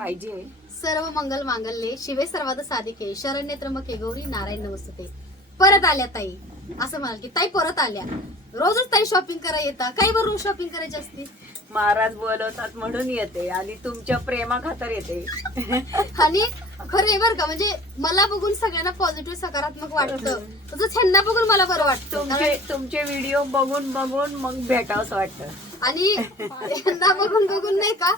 पाहिजे. सर्व मंगल मांगल्ये शिवे सर्वाद साधिके शरण्य त्र्यंबके गौरी नारायण नमस्ते परत आल्या ताई. असं म्हणाल की ताई परत आल्या. रोजच ताई शॉपिंग करायला येतात. काही बरं रोज शॉपिंग करायची असते. महाराज बोलवतात म्हणून येते आणि तुमच्या प्रेमाखातर येते. आणि खरं आहे बरं का म्हणजे मला बघून सगळ्यांना पॉझिटिव्ह सकारात्मक वाटतं. तसंच ह्यांना बघून मला बरं वाटतं. तुमचे तुमचे व्हिडिओ बघून बघून मग भेटावंच वाटतं. आणि यांना बघून बघून नाही का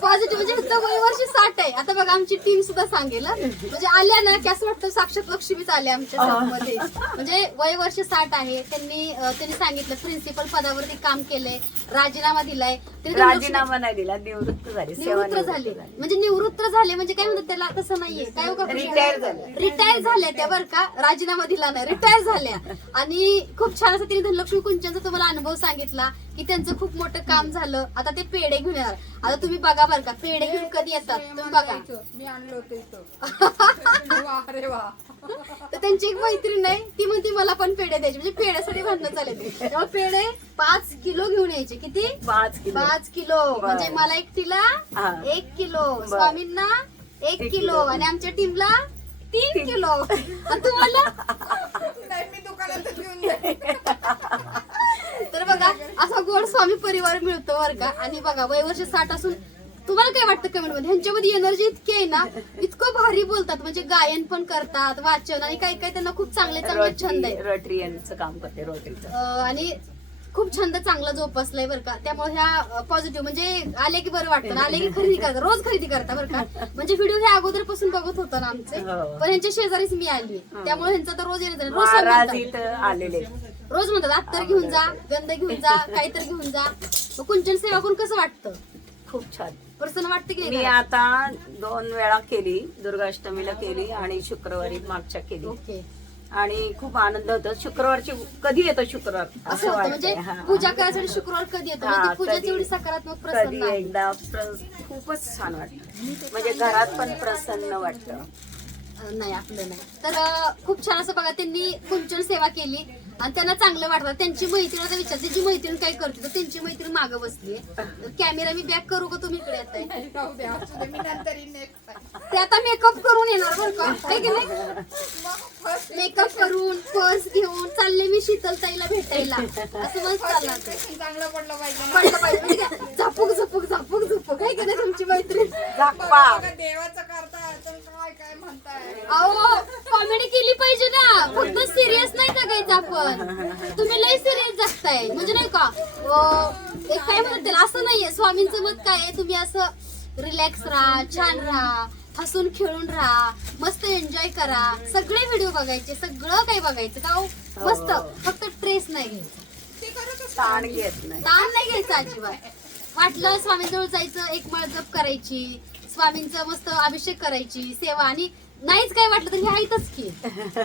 पॉझिटिव्ह म्हणजे वय वर्ष साठ आहे. आता बघा आमची टीम सुद्धा सांगेल हं. म्हणजे आल्या ना की असं वाटतं साक्षात लक्ष्मीच आल्या आमच्या मध्ये म्हणजे वय वर्ष साठ आहे. त्यांनी त्यांनी सांगितलं प्रिन्सिपल पदावरती काम केलंय राजीनामा दिलाय. राजीनामा नाही दिला निवृत्त झाली निवृत्त झाले. म्हणजे निवृत्त झाले म्हणजे काय म्हणतात त्याला? तसं नाहीये. काय झाल्या. रिटायर झाल्या त्या बरं का? राजीनामा दिला नाही. रिटायर झाल्या. आणि खूप छान असं तिने धनलक्ष्मी कुंचांचा तुम्हाला अनुभव सांगितला. की त्यांचं खूप मोठं काम झालं. आता ते पेढे घेऊन येणार. आता तुम्ही बघा बरं का पेढे घेऊन कधी येतात? तुम्ही बघा. मी आणलं होतं इथं. वा रे वा. तर त्यांची एक मैत्रीण आहे ती म्हणते मला पण पेढे द्यायचे. म्हणजे पेढ्यासाठी भांडणं चालले ते त्यामुळे पेढे पाच किलो घेऊन यायचे. किती? पाच किलो. पाच किलो. म्हणजे मला एकटीला हा. एक किलो. स्वामींना एक एक किलो. आणि आमच्या टीमला तीन किलो. आणि तुम्हाला? नाही मी दुकानात घेऊन जाईन. तर बघा असा गोड स्वामी परिवार मिळतो बरं का. आणि बघा वय वर्ष साठ असून तुम्हाला काय वाटतं कमेंटमध्ये? ह्यांच्यामध्ये एनर्जी इतकी आहे ना इतकं भारी बोलतात. म्हणजे गायन पण करतात वाचन आणि काही काही त्यांना खूप चांगले चांगले छंद आहेत. रोटरी रोटरीयनचं काम करते रोटरीचं. अं, आणि खूप छंद चांगला जोपासलाय बरं का. त्यामुळे ह्या पॉझिटिव्ह म्हणजे आले की बरं वाटतं आले की खरेदी करतात रोज खरेदी करता बरं का. म्हणजे व्हिडिओ हे अगोदरपासून बघत होता ना आमचे. हो. पण ह्यांच्या शेजारीच मी आली त्यामुळे ह्यांचा तर रोज येणं जाणं. रोज महाराज सांगतात. इथं आलेले रोज म्हणतात अत्तर घेऊन जा गंध घेऊन जा काहीतरी घेऊन जा. मग कुंचन सेवा करून कसं वाटतं? खूप छान. प्रसन्न वाटतं की मी नाही? आता दोन वेळा केली दुर्गाष्टमीला केली आणि शुक्रवारी मागच्या केली. ओके. आणि खूप आनंद होतो. शुक्रवारची कधी येतो शुक्रवार? असं होतं म्हणजे वाटतंय, हा. पूजा करायसाठी शुक्रवार कधी येतो? म्हणजे पूजाची कधी- एवढी सकारात्मक कधी प्रसन्न आहे. एकदा प्र- खूपच छान वाटतं. म्हणजे घरात पण प्रसन्न वाटतं. अं, नाही आपलं नाही. तर अं, खूप छान असं बघा त्यांनी कुंचन सेवा केली. आणि त्यांना चांगलं वाटतं. त्यांची मैत्रीण आता विचार त्यांची मैत्रीण काय करते तर त्यांची मैत्रीण मागं बसली कॅमेरा मी बॅक करू का तुम्ही इकडे येताय time. ते आता मेकअप करून येणार बरं का? है नाही? मेकअप करून पर्स घेऊन चालले मी शीतलताईला भेटायला. असं मस्त चालणार चांगलं पडलं पाहिजे. पडलं पाहिजे म्हणजे काय? झापूक झपूक झापूक झपूक. आहे की नाही तुमची मैत्रीण? देवाचं करताय तर काय काय म्हणताय अहो कॉमेडी केली पाहिजे ना. फक्त सिरियस नाही जगायचं आपण. तुम्ही लय सिरियस जगताय. म्हणजे नाही का अं, एक काय म्हणतात त्याला असं नाहीये. स्वामींचं मत काय आहे? तुम्ही असं रिलॅक्स राहा छान राहा हसून खेळून राहा मस्त एन्जॉय करा. सगळे व्हिडिओ बघायचे सगळं काही बघायचं का हो? मस्त. फक्त ट्रेस नाही घ्यायचा. ताण घेत नाही. ताण नाही घ्यायचं अजिबात. वाटलं स्वामींजवळ जायचं एक मळ जप करायची स्वामींचं मस्त अभिषेक करायची सेवा. आणि नाहीच काय वाटलं तर आहेतच की.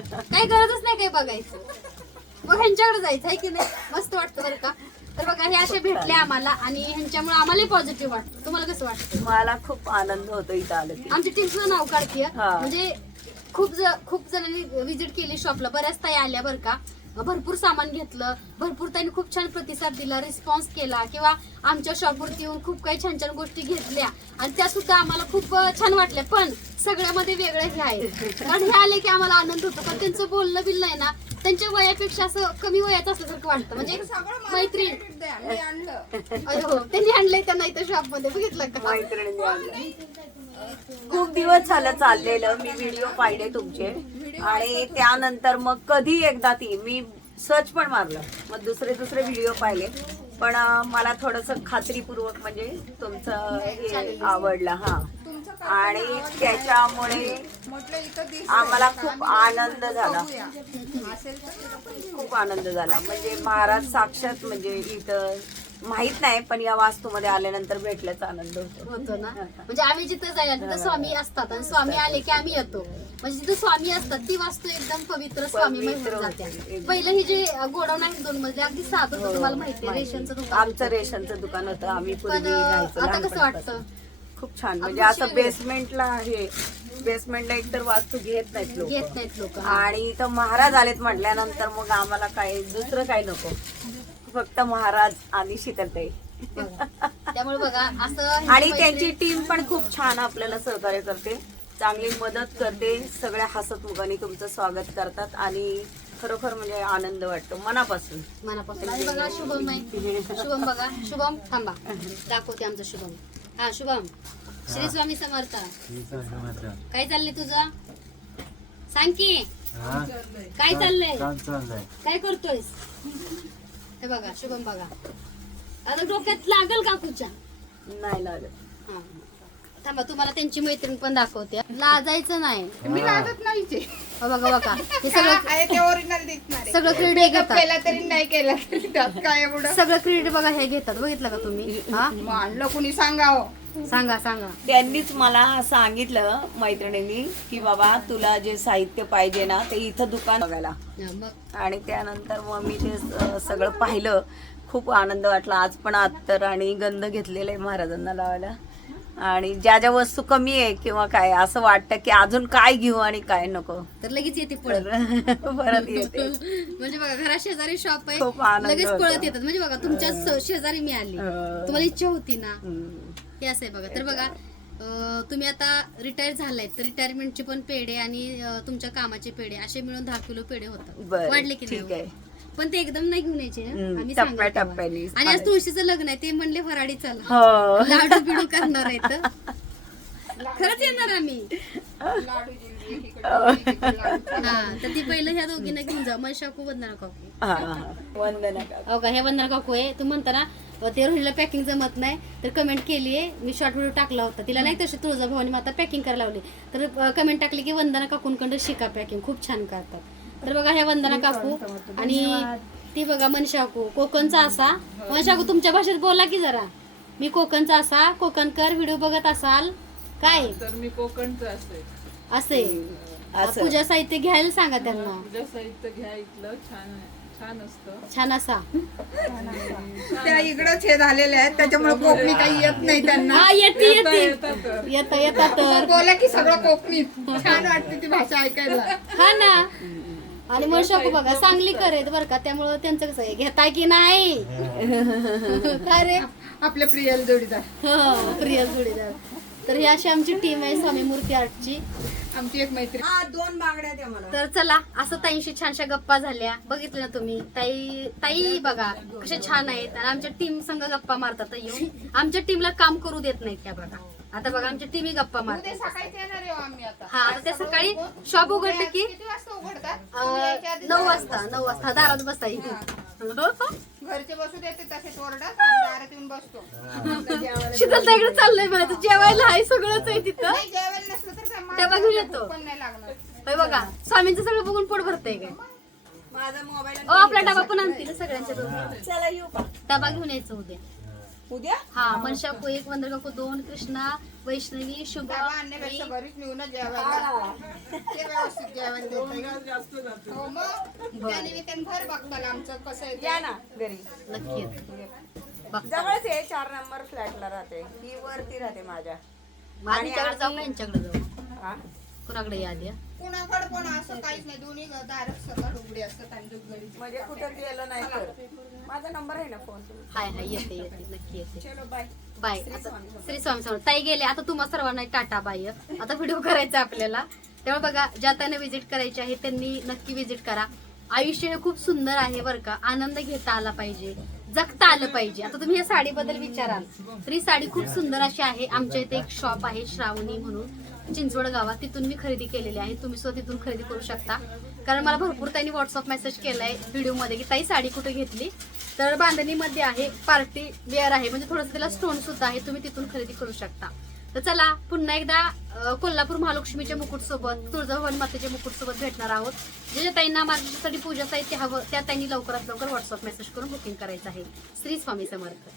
काही गरजच नाही काही बघायचं. मग ह्यांच्याकडे जायचं आहे की नाही? मस्त वाटतं बरं का? तर बघा हे असे भेटले आम्हाला आणि ह्यांच्यामुळे आम्हालाही पॉझिटिव्ह वाटतं. तुम्हाला कसं वाटतं? मला खूप आनंद होतो इथं आलं की. आमच्या टीमचं नाव काढतीये. म्हणजे खूप ज- खूप जणांनी विजिट केली शॉपला बऱ्याच ताई आल्या बरं का? भरपूर सामान घेतलं. भरपूर ताईने खूप छान प्रतिसाद दिला रिस्पॉन्स केला किंवा आमच्या शॉपवरती येऊन खूप काही छान छान गोष्टी घेतल्या. आणि त्या सुद्धा आम्हाला खूप छान वाटल्या. पण सगळ्यामध्ये वेगळं हे आहे. कारण हे आले की आम्हाला आनंद होतो. पण त्यांचं बोलणं बिल नाही ना त्यांच्या वयापेक्षा असं कमी वयाचं असल्यासारखं वाटतं. म्हणजे मैत्रीण. हो. त्यांनी आणलंय त्यांना इथं शॉपमध्ये. बघितलं का? खूप दिवस झालं चाललेलं मी व्हिडिओ पाहिले तुमचे. आणि त्यानंतर मग कधी एकदा ती मी सर्च पण मारलं. मग दुसरे दुसरे व्हिडिओ पाहिले. पण मला थोडस खात्रीपूर्वक म्हणजे तुमचं हे आवडलं हा. आणि त्याच्यामुळे आम्हाला खूप आनंद झाला. खूप आनंद झाला. म्हणजे महाराज साक्षात म्हणजे इथं माहीत नाही पण या वास्तूमध्ये आल्यानंतर भेटल्याचा आनंद होतो. होतो ना? म्हणजे आम्ही जिथं जायला तिथं स्वामी असतात आणि स्वामी आले की आम्ही येतो. म्हणजे जिथं स्वामी असतात ती वास्तू एकदम पवित्र स्वामी होते. जाते. पहिलं ही जे गोडाऊन आहे दोन मधले अगदी साधं होतं तुम्हाला माहिती आहे रेशनचं दुकान आमचं रेशनचं दुकान होतं आम्ही पण पूर्वी आता कसं लहानपणापासून. वाटतं? खूप छान. म्हणजे असं शिवेल. बेसमेंटला आहे बेसमेंटला एकतर वास्तू घेत नाहीत लोक. घेत नाहीत लोक आणि इथं महाराज आलेत म्हटल्यानंतर मग आम्हाला काय दुसरं काय नको. फक्त महाराज आणि शीतलताई. त्यामुळे बघा असं आणि त्यांची टीम पण खूप छान आपल्याला सहकार्य करते. चांगली मदत करते. सगळ्या हसतमुखाने तुमचं स्वागत करतात आणि खरोखर म्हणजे आनंद वाटतो मनापासून. मनापासून. आणि बघा शुभम आहे. शुभम बघा. शुभम थांबा. दाखवते आमचं शुभम. हा शुभम. श्री स्वामी समर्थ. काय चाललंय तुझं? सांग की. काय चाललंय? काय करतोयस? हे बघा शुभम बघा. आता डोक्यात लागल का तुझ्या नाही लागत हा. थांबा तुम्हाला त्यांची मैत्रीण पण दाखवते. लाजायचं नाही. मी लाजत नाहीचे. हो बघा बघा. हे सगळं आहे ते ओरिजिनल दिसणार आहे. सगळं क्रेडिट Makeup घेतात. केला तरी नाही केला तरी त्यात काय एवढं? सगळं क्रेडिट बघा हे घेतात. बघितलं का तुम्ही? हा? मानलं कुणी सांगावं? सांगा सांगा. त्यांनीच मला सांगितलं मैत्रिणींनी की बाबा तुला जे साहित्य पाहिजे ना ते इथं दुकान बघायला. आणि त्यानंतर मग मी ते सगळं पाहिलं. खूप आनंद वाटला. आज पण अत्तर आणि गंध घेतलेला आहे महाराजांना लावायला. आणि ज्या ज्या वस्तू कमी आहे किंवा काय असं वाटतं की अजून काय घेऊ आणि काय नको. तर लगेच येते पळत. परत येते. म्हणजे बघा घरा शेजारी शॉप आहे खूप आनंद लगेच होतो. पळत येतात. म्हणजे बघा तुमच्या स- शेजारी मी आली. हो. तुम्हाला इच्छा होती ना? हम्म. हे असं आहे बघा. तर बघा अं, तुम्ही आता रिटायर झालाय तर रिटायरमेंटचे पण पेढे आणि अं, तुमच्या कामाचे पेढे असे मिळून दहा किलो पेढे होतात. बरं, वाढले की ठीक नाही आहे. पण ते एकदम नाही घेऊन यायचे हं? आम्ही तेव्हा. आणि आज तुळशीचं लग्न आहे ते म्हणले फराडी चला. हो. लाडू बिडू करणार आहेत खरंच येणार आम्ही. लाडू जिलबी एकीकडे, एकीकडे लाडू. हा तर ती पहिलं ह्या दोघींना घेऊन जा. मग शाकू वंदना काकू. हा, हा. वंदना का हो का हे वंदना काकू आहे. तू म्हणता ना अ, ते रोहिणीला पॅकिंग जमत नाही. तर कमेंट केली आहे. मी शॉर्ट व्हिडिओ टाकला होता. तिला नाही तशी तुळजाभवानी माता पॅकिंग करायला लावली. तर कमेंट टाकली की वंदना काकूंकडे शिका पॅकिंग खूप छान करतात. तर बघा ह्या वंदना काकू आणि ती बघा मनशा काकू कोकणचा असा. मनशा काकू तुमच्या भाषेत बोला की जरा. मी कोकणचा असा. कोकणकर व्हिडिओ बघत असाल काय? तर मी कोकणचं असेल असे. असं. पूजा साहित्य घ्यायला सांगा त्यांना. पूजा साहित्य घ्या इथलं. छान छान असतं. छान असा. त्या इकडंच हे झालेले आहेत. त्याच्यामुळे कोकणी काही येत नाही त्यांना. हा येते येते येतात तर. येता येता तर. बोला की सगळं कोकणीत. छान वाटते ती भाषा ऐकायला. हा ना. आणि मग शकू बघा चांगली करेत बरं का? त्यामुळं त्यांचं कसं आहे घेता की नाही? काय रे आपल्या प्रियल जोडीदार. हं, प्रिया जोडीदार. तर ही अशी आमची टीम आहे स्वामी मूर्ती आर्टची. आमची एक मैत्रीण हा दोन बांगड्या द्या मला. तर चला असं ताईंशी छानशा गप्पा झाल्या. बघितलं ना तुम्ही? ताई ताई बघा कशा छान आहेत. आणि आमच्या टीम संग गप्पा मारतात येऊन आमच्या टीमला काम करू देत नाहीत त्या बघा. आता बघा आमच्या टीमही गप्पा उद्या मारतात सकाळीच येणार आहे हो आम्ही आता. हा आता त्या सकाळी शॉप उघडलं की किती वाजता उघडतात? तुम्ही यायच्या अं, आधी नऊ. वाजता नऊ वाजता. दारात बसायची घरचे बसू देते तसेच आम्ही दारात येऊन बसतो. शीतल ताईकडे चाललंय मला तर जेवायला आहे सगळंच आहे तिथं. नाही जेवायला नसलं तर काय डबा घेऊन येतो. पण नाही लागणार. होय बघा स्वामींचं सगळं बघून पोट भरतंय काय? माझा मोबाईल ओ आपला डबा पण आणतील ना सगळ्यांच्या दोघी चला येऊ का? डबा घेऊन यायचं उद्या. उद्या? हा मनशा को एक वंदर काकू दोन कृष्णा वैष्णवी शुभा आणण्यापेक्षा घरीच नेऊन जेवायला ते व्यवस्थित जेवण हो मग? त्या निमित्ताने घर बघताल आमचं कसं आहे ते. या ना घरी. नक्की येते. बघ जवळच आहे चार नंबर फ्लॅटला राहते. ही वरती राहते माझ्या. माझ्याकडे जाऊ का यांच्याकडे जाऊ? हा? कुणाकडे या आधी कुणाकडे पण असं काहीच नाही. दोन्ही दार सकाळ उघडे असतात आणि म्हणजे कुठं गेलं नाही तर. माझा नंबर आहे ना फोन हाय हाय येते येते नक्की येते. चलो बाय बाय आता श्री स्वामी समर्थ. ताई गेले. आता तुम्हा सर्वांना टाटा बाय आता व्हिडिओ करायचा आपल्याला. त्यामुळे बघा ज्या त्यांना विजिट करायची आहे त्यांनी नक्की विजिट करा. आयुष्य हे खूप सुंदर आहे बरं का. आनंद घेता आला पाहिजे. जगता आलं पाहिजे. आता तुम्ही या साडीबद्दल विचाराल. तर ही साडी खूप सुंदर अशी आहे. आमच्या इथे एक शॉप आहे श्रावणी म्हणून. चिंचवड गावात तिथून मी खरेदी केलेली आहे. तुम्ही सुद्धा तिथून खरेदी करू शकता. कारण मला भरपूर त्यांनी व्हॉट्सअप मेसेज केलाय व्हिडिओमध्ये की ताई साडी कुठे घेतली? तर बांधणीमध्ये आहे पार्टी वेअर आहे. म्हणजे थोडंसं त्याला स्टोन सुद्धा आहे. तुम्ही तिथून खरेदी करू शकता. तर चला पुन्हा एकदा कोल्हापूर महालक्ष्मीच्या मुकुट सोबत तुळजाभवानी मातेच्या मुकुट सोबत भेटणार आहोत. जे जे ताईंना माझ्यासाठी पूजा साहित्य हवं त्या ताईंनी लवकरात लवकर व्हॉट्सअप मेसेज करून बुकिंग करायचं आहे. श्री स्वामी समर्थ.